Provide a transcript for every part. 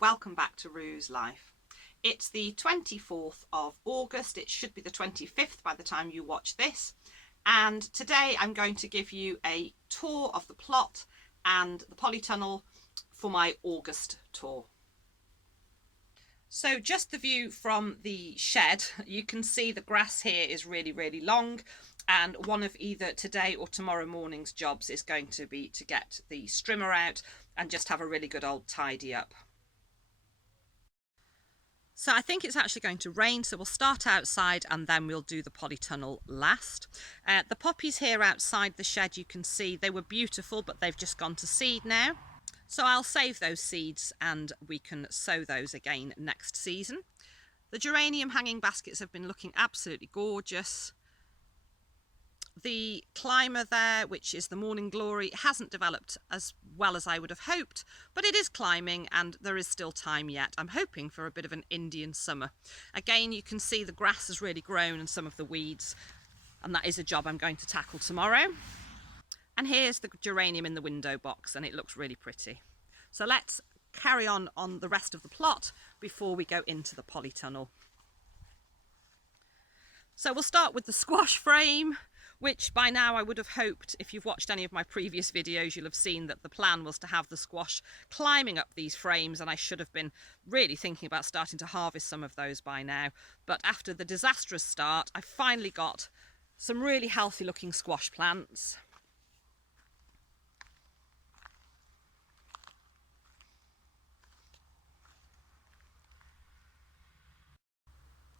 welcome back to Rue's Life. It's the 24th of August, it should be the 25th by the time you watch this, and today I'm going to give you a tour of the plot and the polytunnel for my August tour. So just the view from the shed, you can see the grass here is really long, and one of either today or tomorrow morning's jobs is going to be to get the strimmer out and just have a really good old tidy up. So I think it's actually going to rain, so we'll start outside and then we'll do the polytunnel last. The poppies here outside the shed, you can see they were beautiful, but they've just gone to seed now. So I'll save those seeds and we can sow those again next season. The geranium hanging baskets have been looking absolutely gorgeous. The climber there, which is the morning glory, hasn't developed as well as I would have hoped, but it is climbing and there is still time yet. I'm hoping for a bit of an Indian summer. Again, you can see the grass has really grown and some of the weeds, and that is a job I'm going to tackle tomorrow. And here's the geranium in the window box and it looks really pretty. So let's carry on the rest of the plot before we go into the polytunnel. So we'll start with the squash frame, which by now I would have hoped, if you've watched any of my previous videos, you'll have seen that the plan was to have the squash climbing up these frames, and I should have been really thinking about starting to harvest some of those by now. But after the disastrous start, I finally got some really healthy looking squash plants.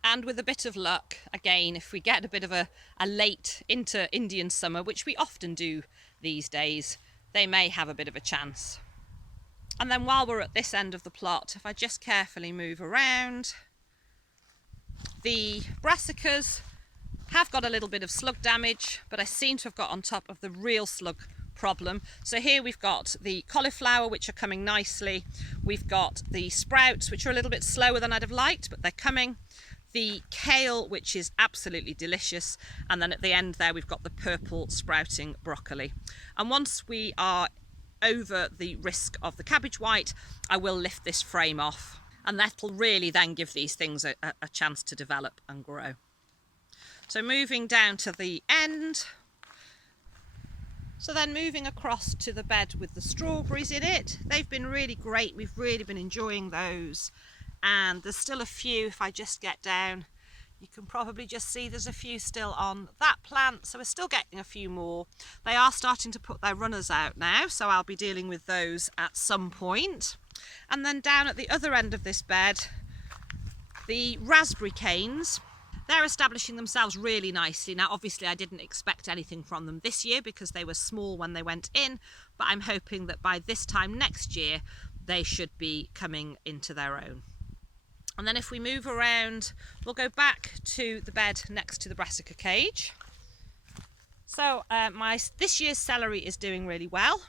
And with a bit of luck, again, if we get a bit of a late into Indian summer, which we often do these days, they may have a bit of a chance. And then while we're at this end of the plot, if I just carefully move around, the brassicas have got a little bit of slug damage, but I seem to have got on top of the real slug problem. So here we've got the cauliflower, which are coming nicely. We've got the sprouts, which are a little bit slower than I'd have liked, but they're coming. The kale, which is absolutely delicious, and then at the end there we've got the purple sprouting broccoli. And once we are over the risk of the cabbage white, I will lift this frame off, and that'll really then give these things a chance to develop and grow. So moving down to the end, so then moving across to the bed with the strawberries in it. They've been really great, we've really been enjoying those. And there's still a few. If I just get down, you can probably just see there's a few still on that plant, so we're still getting a few more. They are starting to put their runners out now, so I'll be dealing with those at some point. And then down at the other end of this bed, the raspberry canes, they're establishing themselves really nicely. Now obviously I didn't expect anything from them this year because they were small when they went in, but I'm hoping that by this time next year they should be coming into their own. And then if we move around, we'll go back to the bed next to the brassica cage. So this year's celery is doing really well.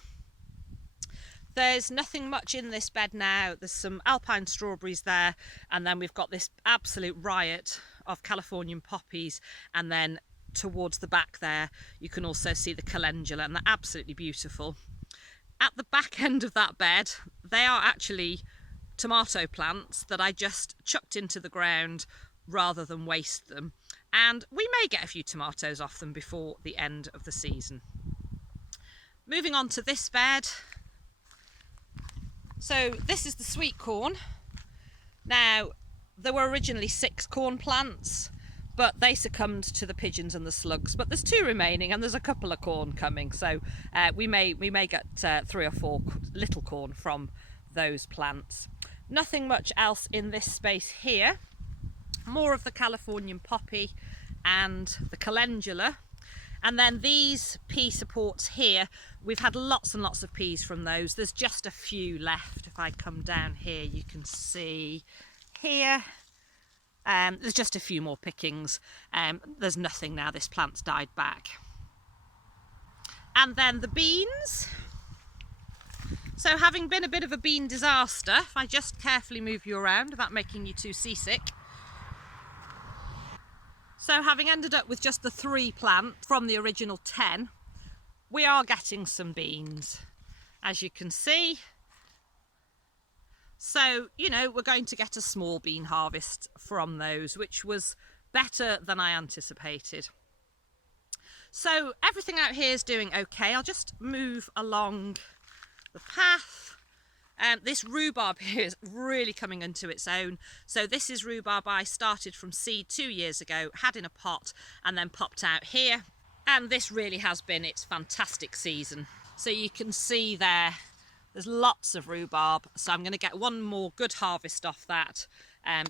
There's nothing much in this bed now. There's some alpine strawberries there, and then we've got this absolute riot of Californian poppies, and then towards the back there you can also see the calendula, and they're absolutely beautiful. At the back end of that bed, they are actually tomato plants that I just chucked into the ground rather than waste them, and we may get a few tomatoes off them before the end of the season. Moving on to this bed, so this is the sweet corn. Now there were originally 6 corn plants, but they succumbed to the pigeons and the slugs, but there's 2 remaining and there's a couple of corn coming, so we may get 3 or 4 little corn from those plants. Nothing much else in this space here. More of the Californian poppy and the calendula. And then these pea supports here, we've had lots and lots of peas from those. There's just a few left. If I come down here, you can see here, there's just a few more pickings. There's nothing now, this plant's died back. And then the beans. So having been a bit of a bean disaster, if I just carefully move you around without making you too seasick. So having ended up with just the 3 plants from the original 10, we are getting some beans, as you can see. So, you know, we're going to get a small bean harvest from those, which was better than I anticipated. So everything out here is doing okay. I'll just move along the path. This rhubarb here is really coming into its own. So this is rhubarb I started from seed 2 years ago, had in a pot and then popped out here. And this really has been its fantastic season. So you can see there's lots of rhubarb. So I'm going to get one more good harvest off that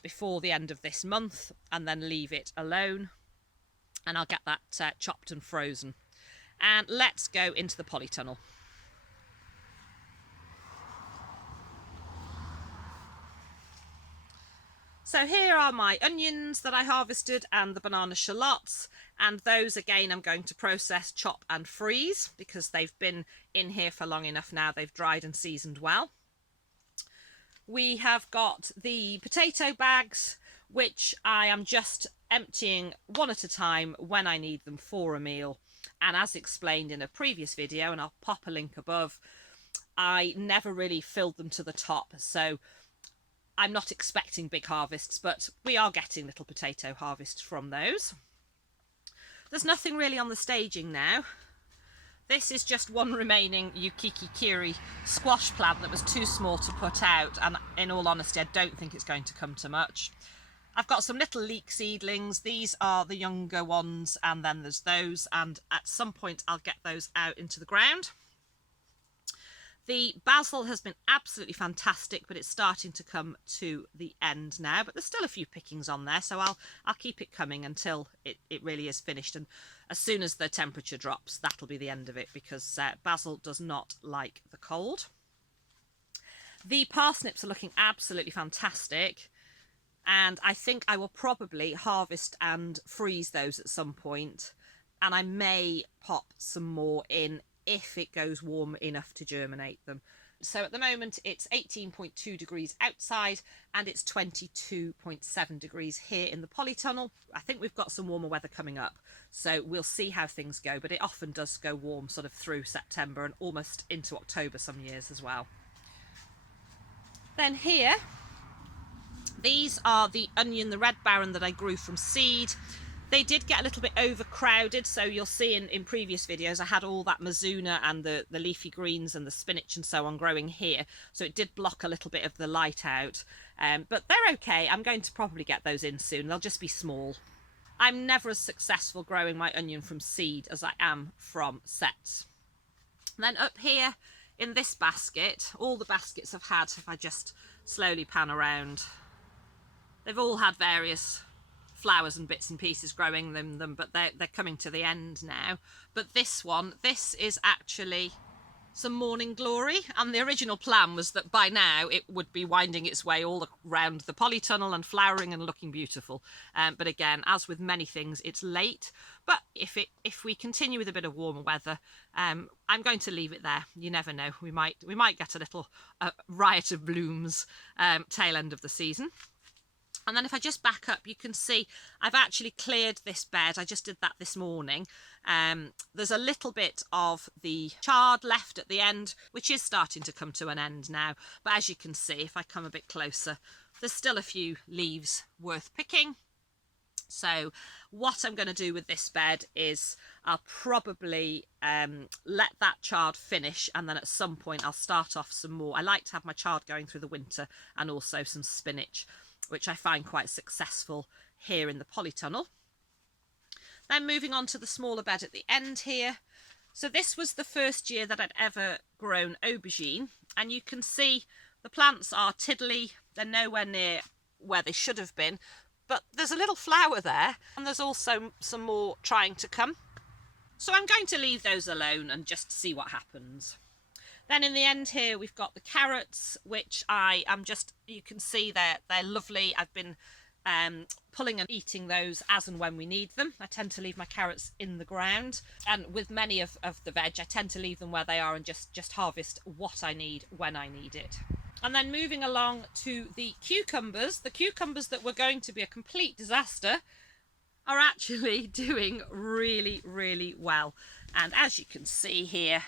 before the end of this month and then leave it alone. And I'll get that chopped and frozen. And let's go into the polytunnel. So here are my onions that I harvested and the banana shallots, and those again I'm going to process, chop and freeze because they've been in here for long enough now. They've dried and seasoned well. We have got the potato bags, which I am just emptying one at a time when I need them for a meal. And as explained in a previous video, and I'll pop a link above, I never really filled them to the top. So I'm not expecting big harvests, but we are getting little potato harvests from those. There's nothing really on the staging now. This is just one remaining Yukiki Kiri squash plant that was too small to put out, and in all honesty I don't think it's going to come to much. I've got some little leek seedlings. These are the younger ones, and then there's those, and at some point I'll get those out into the ground. The basil has been absolutely fantastic, but it's starting to come to the end now. But there's still a few pickings on there, so I'll keep it coming until it really is finished. And as soon as the temperature drops, that'll be the end of it, because basil does not like the cold. The parsnips are looking absolutely fantastic, and I think I will probably harvest and freeze those at some point, and I may pop some more in if it goes warm enough to germinate them. So at the moment it's 18.2 degrees outside and it's 22.7 degrees here in the polytunnel. I think we've got some warmer weather coming up, so we'll see how things go, but it often does go warm sort of through September and almost into October some years as well. Then here, these are the onion, the Red Baron that I grew from seed. They did get a little bit overcrowded, so you'll see in previous videos I had all that Mizuna and the leafy greens and the spinach and so on growing here, so it did block a little bit of the light out, but they're okay. I'm going to probably get those in soon. They'll just be small. I'm never as successful growing my onion from seed as I am from sets. And then up here in this basket, all the baskets I've had, if I just slowly pan around, they've all had various flowers and bits and pieces growing them, but they're coming to the end now. But this one, this is actually some morning glory, and the original plan was that by now it would be winding its way all around the polytunnel and flowering and looking beautiful. But again, as with many things, it's late. But if we continue with a bit of warmer weather, I'm going to leave it there. You never know, we might get a little riot of blooms tail end of the season. And then if I just back up, you can see I've actually cleared this bed. I just did that this morning. There's a little bit of the chard left at the end, which is starting to come to an end now. But as you can see, if I come a bit closer, there's still a few leaves worth picking. So what I'm going to do with this bed is I'll probably let that chard finish, and then at some point I'll start off some more. I like to have my chard going through the winter, and also some spinach, which I find quite successful here in the polytunnel. Then moving on to the smaller bed at the end here. So this was the first year that I'd ever grown aubergine, and you can see the plants are tiddly. They're nowhere near where they should have been, but there's a little flower there, and there's also some more trying to come. So I'm going to leave those alone and just see what happens. Then in the end here we've got the carrots, which I am just, you can see they're lovely. I've been pulling and eating those as and when we need them. I tend to leave my carrots in the ground, and with many of the veg I tend to leave them where they are and just harvest what I need when I need it. And then moving along to the cucumbers that were going to be a complete disaster are actually doing really, really well. And as you can see here,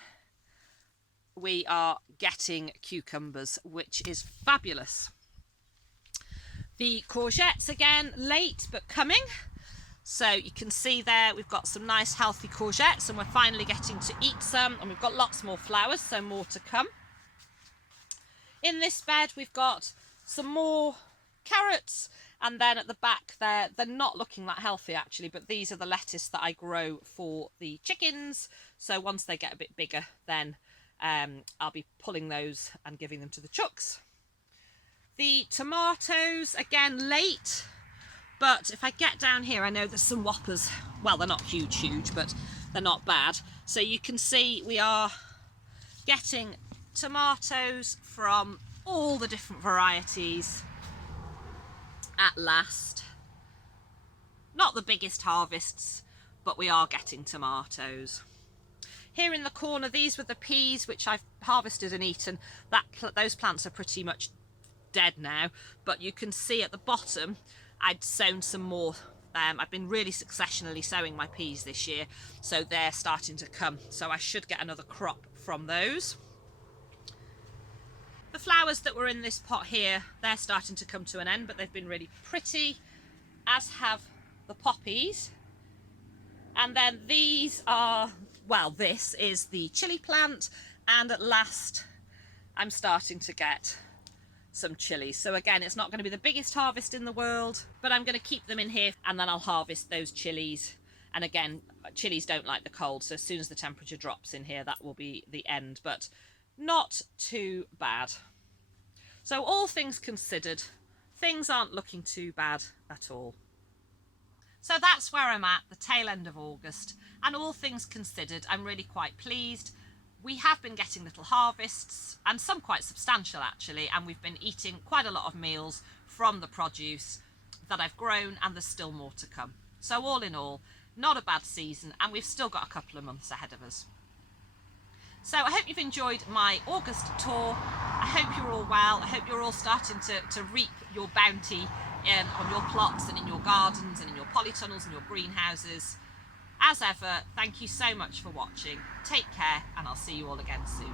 we are getting cucumbers, which is fabulous. The courgettes again, late but coming. So you can see there we've got some nice healthy courgettes and we're finally getting to eat some, and we've got lots more flowers, so more to come. In this bed we've got some more carrots, and then at the back there, they're not looking that healthy actually, but these are the lettuce that I grow for the chickens. So once they get a bit bigger, then I'll be pulling those and giving them to the chooks. The tomatoes, again late, but if I get down here, I know there's some whoppers. Well, they're not huge, but they're not bad. So you can see we are getting tomatoes from all the different varieties at last. Not the biggest harvests, but we are getting tomatoes. Here in the corner, these were the peas which I've harvested and eaten. Those plants are pretty much dead now, but you can see at the bottom I'd sown some more. I've been really successionally sowing my peas this year, so they're starting to come, so I should get another crop from those. The flowers that were in this pot here, they're starting to come to an end, but they've been really pretty, as have the poppies. And then these are, well, this is the chilli plant, and at last I'm starting to get some chilies. So again, it's not going to be the biggest harvest in the world, but I'm going to keep them in here and then I'll harvest those chilies. And again, chilies don't like the cold, so as soon as the temperature drops in here, that will be the end, but not too bad. So all things considered, things aren't looking too bad at all. So that's where I'm at, the tail end of August, and all things considered, I'm really quite pleased. We have been getting little harvests, and some quite substantial actually, and we've been eating quite a lot of meals from the produce that I've grown, and there's still more to come. So all in all, not a bad season, and we've still got a couple of months ahead of us. So I hope you've enjoyed my August tour. I hope you're all well. I hope you're all starting to reap your bounty on your plots and in your gardens and in your polytunnels and your greenhouses. As ever, thank you so much for watching. Take care, and I'll see you all again soon.